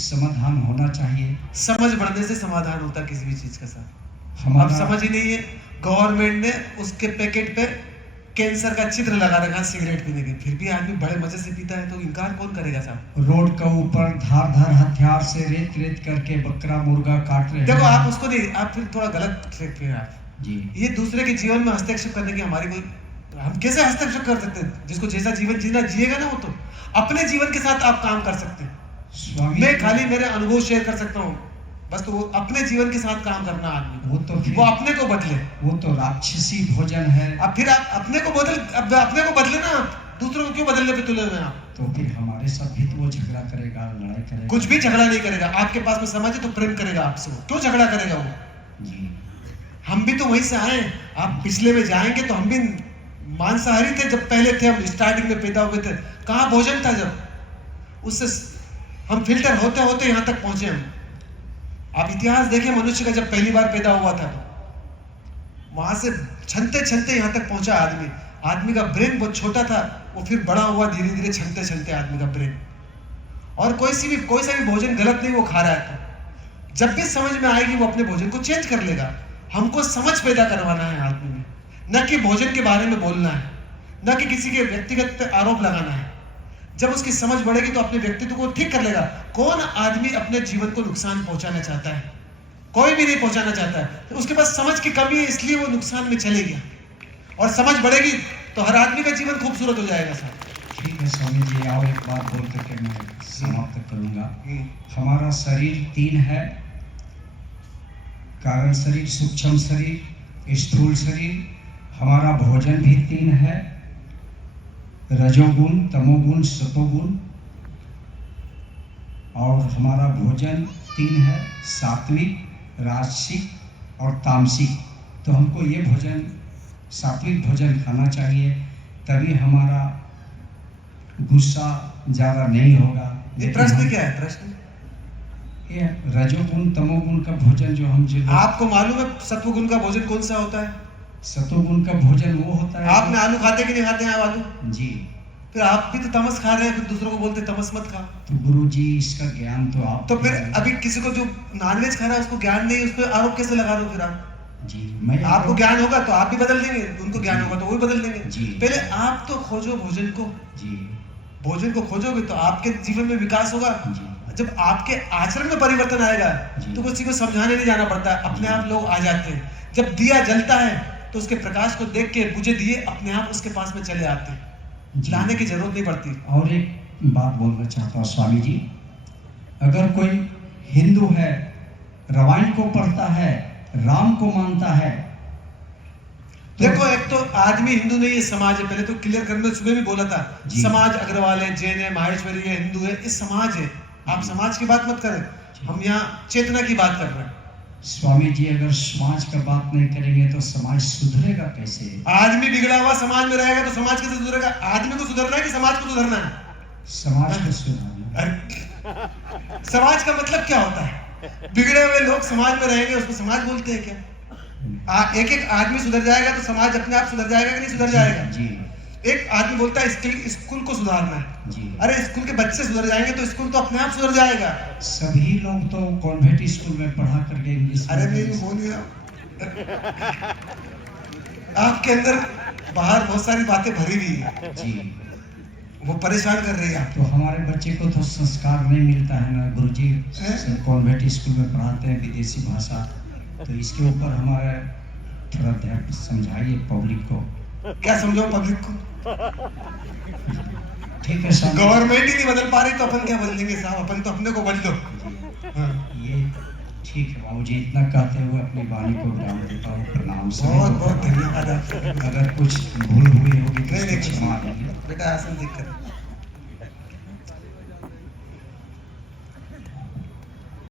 समाधान होना चाहिए। समझ बढ़ने से समाधान होता है किसी भी चीज का साथ। हमारा अब समझ ही नहीं है। गवर्नमेंट ने उसके पैकेट पे कैंसर का चित्र लगा रखा है सिगरेट पीने के, फिर भी आदमी बड़े मजे से पीता है, तो इनकार कौन करेगा साहब। रोड के ऊपर धार हथियार से रेत रेत करके बकरा मुर्गा काट रहे हैं। देखो आप उसको नहीं, आप फिर थोड़ा गलत ट्रैक पे हैं आप जी। ये दूसरे के जीवन में हस्तक्षेप करने की हमारी कोई, हम कैसे हस्तक्षेप कर सकते हैं? जिसको जैसा जीवन जीना जिएगा ना, वो तो अपने जीवन के साथ आप काम कर सकते हैं। स्वामी मैं खाली मेरे अनुभव शेयर कर सकता हूँ बस, तो वो अपने जीवन के साथ काम करना आदमी वो तो फिर वो अपने को बदले। वो तो राक्षसी भोजन है। अब फिर आप अपने को बदले ना, दूसरों को क्यों बदलने पे तुले हुए हैं आप? तो फिर हमारे साथ भी तो वो झगड़ा करेगा, लड़ाई करेगा। कुछ भी झगड़ा नहीं करेगा, आपके पास में समझ है तो प्रेम करेगा आपसे, वो क्यों झगड़ा करेगा वो? जी। हम भी तो वहीं से आए। आप पिछले में जाएंगे तो हम भी मांसाहारी थे जब पहले थे, हम स्टार्टिंग में पैदा हुए थे, कहाँ भोजन था जब? उससे हम फिल्टर होते होते यहाँ तक पहुंचे हम। आप इतिहास देखें मनुष्य का, जब पहली बार पैदा हुआ था तो वहां से छनते छनते यहाँ तक पहुंचा आदमी। आदमी का ब्रेन बहुत छोटा था, वो फिर बड़ा हुआ धीरे धीरे छनते छनते आदमी का ब्रेन। और कोई सा भी भोजन गलत नहीं वो खा रहा है, तो जब भी समझ में आएगी वो अपने भोजन को चेंज कर लेगा। हमको समझ पैदा करवाना है आदमी में, न कि भोजन के बारे में बोलना है, न कि किसी के व्यक्तिगत पे आरोप लगाना है। जब उसकी समझ बढ़ेगी तो अपने व्यक्तित्व को ठीक कर लेगा। कौन आदमी अपने जीवन को नुकसान पहुंचाना चाहता है? कोई भी नहीं पहुंचाना चाहता है। तो उसके पास समझ की कमी है, इसलिए वो नुकसान में चले गया। और समझ बढ़ेगी तो हर आदमी का जीवन खूबसूरत हो जाएगा साहब। ठीक है स्वामी जी, और एक बात बोल करके मैं समाप्त करूंगा। हमारा शरीर 3 है, कारण शरीर, सूक्ष्म शरीर, स्थूल शरीर। हमारा भोजन भी 3 है, रजोगुण, तमोगुण, सतोगुण। और हमारा भोजन 3 है, सात्विक, राजसिक और तामसिक। तो हमको ये भोजन, सात्विक भोजन खाना चाहिए, तभी हमारा गुस्सा ज़्यादा नहीं होगा। ये प्रश्न क्या है? प्रश्न ये रजोगुण तमोगुण का भोजन जो हम जो आपको मालूम है सत्वगुण का भोजन कौन सा होता है? सतोगुण का भोजन वो होता है। आपने आलू खाते कि नहीं खाते हैं आलू? जी। फिर आप भी तो तमस खा रहे हैं, फिर दूसरों को बोलते तमस मत खा। तो गुरु जी इसका ज्ञान तो आप तो फिर अभी किसी को जो नॉनवेज खा रहा है उसको ज्ञान नहीं, उस पर आरोप कैसे लगा रहे हो? फिर आप जी, मैं आपको ज्ञान होगा तो आप भी बदल देंगे, उनको ज्ञान होगा तो वो भी बदल देंगे। जी। पहले आप तो खोजो भोजन को। जी। भोजन को खोजोगे तो आपके जीवन में विकास होगा। जी। जब आपके आचरण में परिवर्तन आएगा जी। तो किसी को समझाने नहीं जाना पड़ता, अपने आप लोग आ जाते हैं। जब दिया जलता है तो उसके प्रकाश को देख के बुझे दिए अपने आप उसके पास में चले आते हैं, लाने की जरूरत नहीं पड़ती। और एक बात बोलना चाहता हूँ स्वामी जी, अगर कोई हिंदू है, रामायण को पढ़ता है, राम को मानता है, तो देखो एक तो आदमी हिंदू नहीं है, समाज है। पहले तो क्लियर करने में सुबह भी बोला था, समाज अग्रवाल है, जैन है, माहेश्वरी है, हिंदू है, ये समाज है। आप समाज की बात मत करें, हम यहाँ चेतना की बात कर रहे हैं। स्वामी जी अगर समाज का बात नहीं करेंगे तो समाज सुधरेगा कैसे? आदमी बिगड़ा हुआ समाज में रहेगा तो समाज कैसे सुधरेगा? आदमी को सुधरना है कि समाज को सुधरना है? समाज को सुधरना। समाज का मतलब क्या होता है? बिगड़े हुए लोग समाज में रहेंगे, उसको समाज बोलते हैं क्या? एक एक आदमी सुधर जाएगा तो समाज अपने आप सुधर जाएगा कि नहीं सुधर जाएगा? जी। एक आदमी बोलता है स्कूल को सुधारना है। जी। अरे स्कूल के बच्चे सुधर जाएंगे तो स्कूल तो अपने आप सुधर जाएगा। सभी लोग तो कॉन्वेंट स्कूल में पढ़ा करके इंग्लिश। अरे नहीं बोलिए आपके अंदर बाहर बहुत सारी बातें भरी हुई है जी, वो परेशान कर रही है आपको। तो हमारे बच्चे को तो संस्कार नहीं मिलता है ना गुरुजी। कॉन्वेंट स्कूल में पढ़ाते हैं विदेशी भाषा, तो इसके ऊपर हमारा थोड़ा ध्यान समझाइए पब्लिक को। क्या समझाओ पब्लिक को? ठीक है साहब, गवर्नमेंट ही नहीं बदल पा रही तो अपन क्या बदलेंगे साहब? अपन तो अपने को बदलो। ये ठीक है बाबू जी, इतना कहते हुए अपनी वाणी को विराम देता हूँ। प्रणाम। बहुत बहुत धन्यवाद आपका। अगर कुछ भूल हुई होगी नहीं तो क्षमा नहीं बेटा, आसन दिक्कत